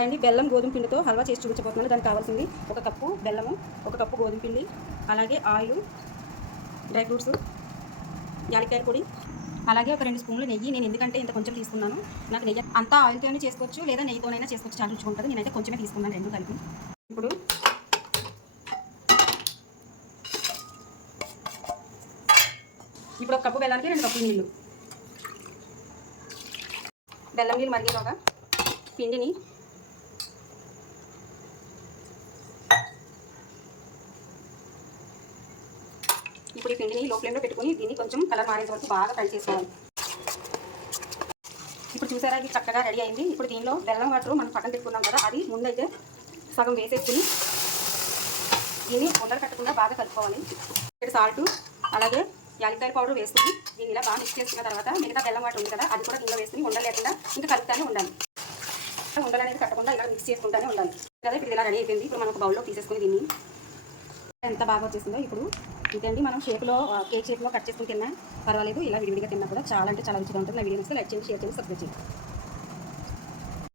అండి బెల్లం గోధుమ పిండితో హల్వా చేసి చూపించబోతున్నాను. దానికి కావాల్సింది 1 కప్పు బెల్లము, 1 కప్పు గోధుమ పిండి, అలాగే ఆయిల్, డ్రై ఫ్రూట్స్, యాలక్కాయ పొడి, అలాగే ఒక 2 స్పూన్లు నెయ్యి. నేను ఎందుకంటే ఇంత కొంచెం తీసుకున్నాను, నాకు నెయ్యి అంతా ఆయిల్తోనే చేసుకోవచ్చు లేదా నెయ్యితోనైనా చేసుకోవచ్చు, చాలా రుచిగా ఉంటుంది. నేనైతే కొంచెమే తీసుకున్నాను, 2 కలిపి. ఇప్పుడు 1 కప్పు బెల్లానికి 2 కప్పులు నీళ్ళు. బెల్లం నీళ్ళు మరిగేలోగా పిండిని ఇప్పుడు ఈ పిండిని లో ఫ్లేమ్లో పెట్టుకుని దీన్ని కొంచెం కలర్ మారేంత వరకు బాగా ఫ్రై చేసుకోవాలి. ఇప్పుడు చూసారా, ఇది చక్కగా రెడీ అయింది. ఇప్పుడు దీనిలో బెల్లం వాటర్ మనం పక్కన పెట్టుకున్నాం కదా, అది ముందైతే సగం వేసేసుకుని దీన్ని ఉండలు కట్టకుండా బాగా కలుపుకోవాలి. ఇక్కడ సాల్ట్ అలాగే యాలక్కాయ పౌడర్ వేసుకుని దీన్ని ఇలా బాగా మిక్స్ చేసుకున్న తర్వాత మిగతా బెల్లం వాటర్ ఉంది కదా, అది కూడా దీనిలో వేసుకుని ఉండలు లేకుండా ఇంకా కలుపుతానే ఉండాలి. ఉండలు అనేది కట్టకుండా ఇలా మిక్స్ చేసుకుంటూనే ఉండాలి కదా. ఇప్పుడు ఇలా రెడీ అయిపోయింది. ఇప్పుడు మనం ఒక బౌల్లో తీసేసుకుని దీన్ని ఎంత బాగా వచ్చేసిందో. ఇప్పుడు ఇంకండి మనం షేప్లో కేక్ షేప్లో కట్ చేసుకుని తిన్నా పర్వాలేదు, ఇలా విడివిడిగా తిన్నా కూడా చాలా అంటే చాలా రుచిగా ఉంటుంది. నా వీడియో నచ్చితే లైక్ చేయండి, షేర్ చేయండి, సబ్స్క్రైబ్ చేయండి.